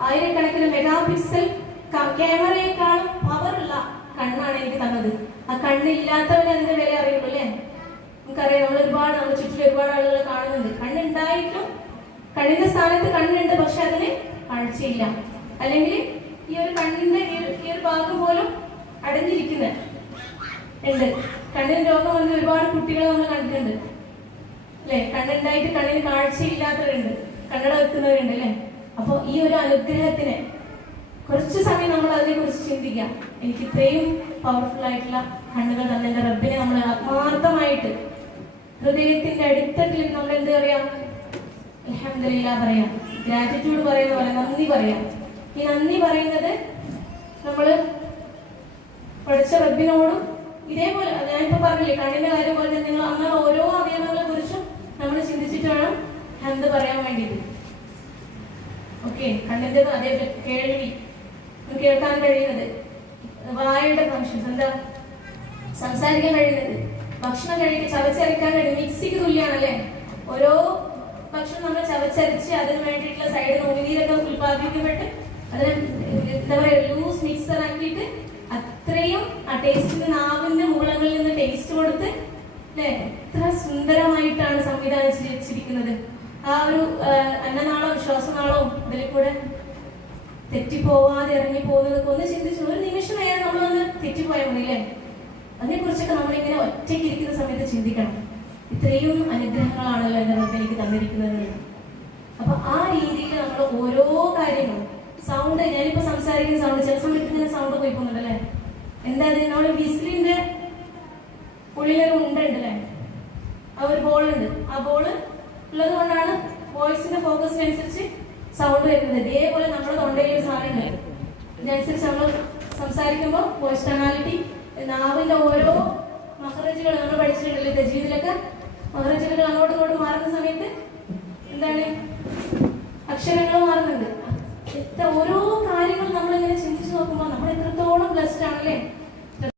ആയിരക്കണക്കിന് mega pixel ക്യാമറയെക്കാളും പവറുള്ള കണ്ണാണ് എനിക്ക് തന്നത്. ആ കണ്ണ് ഇല്ലാത്തവരെ അതിന്റെ വില അറിയുള്ളൂ അല്ലേ? നമുക്കറിയാം നമ്മൾ ഒരുപാട് നമ്മുടെ ചുറ്റിലും ഒരുപാട് ആളുകൾ കാണുന്നുണ്ട്. കണ്ണുണ്ടായിട്ടും കണ്ണിന്റെ സ്ഥാനത്ത് കണ്ണുണ്ട് പക്ഷെ അതിന് കാഴ്ചയില്ല അല്ലെങ്കിൽ ഈ ഒരു കണ്ണിന്റെ ഈ ഒരു- ഭാഗം പോലും അടഞ്ഞിരിക്കുന്ന ഉണ്ട്. കണ്ണിന് രോഗം വന്ന ഒരുപാട് കുട്ടികളെ നമ്മൾ കണ്ടിട്ടുണ്ട്. അല്ലെ? കണ്ണുണ്ടായിട്ട് കണ്ണിന് കാഴ്ചയില്ലാത്തവരുണ്ട്. കണ്ണട വെക്കുന്നവരുണ്ട് അല്ലെ അപ്പൊ ഈ ഒരു അനുഗ്രഹത്തിന് കുറച്ച് സമയം നമ്മൾ അതിനെ കുറിച്ച് ചിന്തിക്കാം. എനിക്ക് ഇത്രയും പവർഫുൾ ആയിട്ടുള്ള കണ്ണുകൾ തന്നെ എന്റെ റബ്ബിനെ നമ്മൾ ആത്മാർത്ഥമായിട്ട് ഹൃദയത്തിന്റെ അടിത്തട്ടിൽ നമ്മൾ എന്ത് പറയാം? അൽഹംദുലില്ലാ പറയാം. ഗ്രാറ്റിറ്റ്യൂഡ് പറയുന്ന പോലെ നന്ദി പറയാം. ഈ നന്ദി പറയുന്നത് നമ്മൾ പഠിച്ച റബ്ബിനോടും ഇതേപോലെ ഞാനിപ്പോ പറഞ്ഞില്ലേ കണ്ണിന്റെ കാര്യം പോലെ തന്നെ നിങ്ങൾ അങ്ങനെ ഓരോ അവയവങ്ങളെ കുറിച്ചും നമ്മൾ ചിന്തിച്ചിട്ട് വേണം എന്ത് പറയാൻ വേണ്ടിയിട്ട് ഓക്കെ കണ്ണിന്റെ അതേ കേൾവി. കേൾക്കാൻ കഴിയുന്നത്? വായുടെ ഫങ്ഷൻസ് എന്താ? സംസാരിക്കാൻ കഴിയുന്നത്? ഭക്ഷണം കഴിക്കുക ചവച്ചരക്കാൻ കഴിയും മിക്സിക്ക് തുല്യാണല്ലേ? ഓരോ ഭക്ഷണം നമ്മൾ ചവച്ചരച്ച് അതിന് വേണ്ടിയിട്ടുള്ള സൈഡ് നോമിനീരൊക്കെ ഉത്പാദിപ്പിക്കപ്പെട്ട് അതിനെ എന്താ പറയുക ലൂസ് മിക്സർ ആക്കിയിട്ട് അത്രയും ആ ടേസ്റ്റിന്റെ നാവിന്റെ മൂലങ്ങളിൽ നിന്ന് ടേസ്റ്റ് കൊടുത്ത് അല്ലെ എത്ര സുന്ദരമായിട്ടാണ് വെച്ചിരിക്കുന്നത് ആ ഒരു അന്നനാളോ വിശ്വാസനാളോ ഇതിൽ കൂടെ തെറ്റിപ്പോവാതെ ഇറങ്ങി പോകുന്നതൊക്കെ ഒന്ന് ചിന്തിച്ചു ഒരു നിമിഷം നേരം നമ്മളൊന്ന് തെറ്റിപ്പോയാൽ മതി അല്ലേ? അതിനെ കുറിച്ചൊക്കെ നമ്മളിങ്ങനെ ഒറ്റയ്ക്ക് ഇരിക്കുന്ന സമയത്ത് ചിന്തിക്കണം. ഇത്രയും അനുഗ്രഹങ്ങളാണല്ലോ എന്റെ റബ്ബ് എനിക്ക് തന്നിരിക്കുന്നത്. അപ്പൊ ആ രീതിയിൽ നമ്മൾ ഓരോ കാര്യങ്ങളും സൗണ്ട് ഞാനിപ്പോ സംസാരിക്കുന്ന സൗണ്ട് ചില സമയത്ത് ഇങ്ങനെ സൗണ്ട് പോയി പോകുന്നുണ്ടല്ലേ എന്താ അത്? നമ്മൾ വിസിലിന്റെ ഉള്ളിലൊരു ഉണ്ടല്ലേ ഉണ്ട് ആ ഒരു ബോൾ ഉണ്ട്. ആ ബോൾ ഉള്ളത് കൊണ്ടാണ് വോയിസിന്റെ ഫോക്കസിനനുസരിച്ച് സൗണ്ട് വരുന്നത്. ഇതേപോലെ നമ്മുടെ തൊണ്ടയിൽ ഒരു സാധനം ഉണ്ടായിരുന്നു ഇതിനനുസരിച്ച് നമ്മൾ സംസാരിക്കുമ്പോൾ വോയിസ് ടണാലിറ്റി നാവിന്റെ ഓരോ മഹറജുകൾ നമ്മൾ പഠിച്ചിട്ടുണ്ടല്ലോ ജീവിതത്തിലൊക്കെ. മഹറജുകൾ അങ്ങോട്ടും ഇങ്ങോട്ടും മാറുന്ന സമയത്ത് എന്താണ്? അക്ഷരങ്ങൾ മാറുന്നുണ്ട്. എത്ര ഓരോ കാര്യങ്ങൾ നമ്മളിങ്ങനെ ചിന്തിച്ചു നോക്കുമ്പോൾ നമ്മൾ എത്രത്തോളം ബ്ലസ്ഡ് ആണല്ലേ?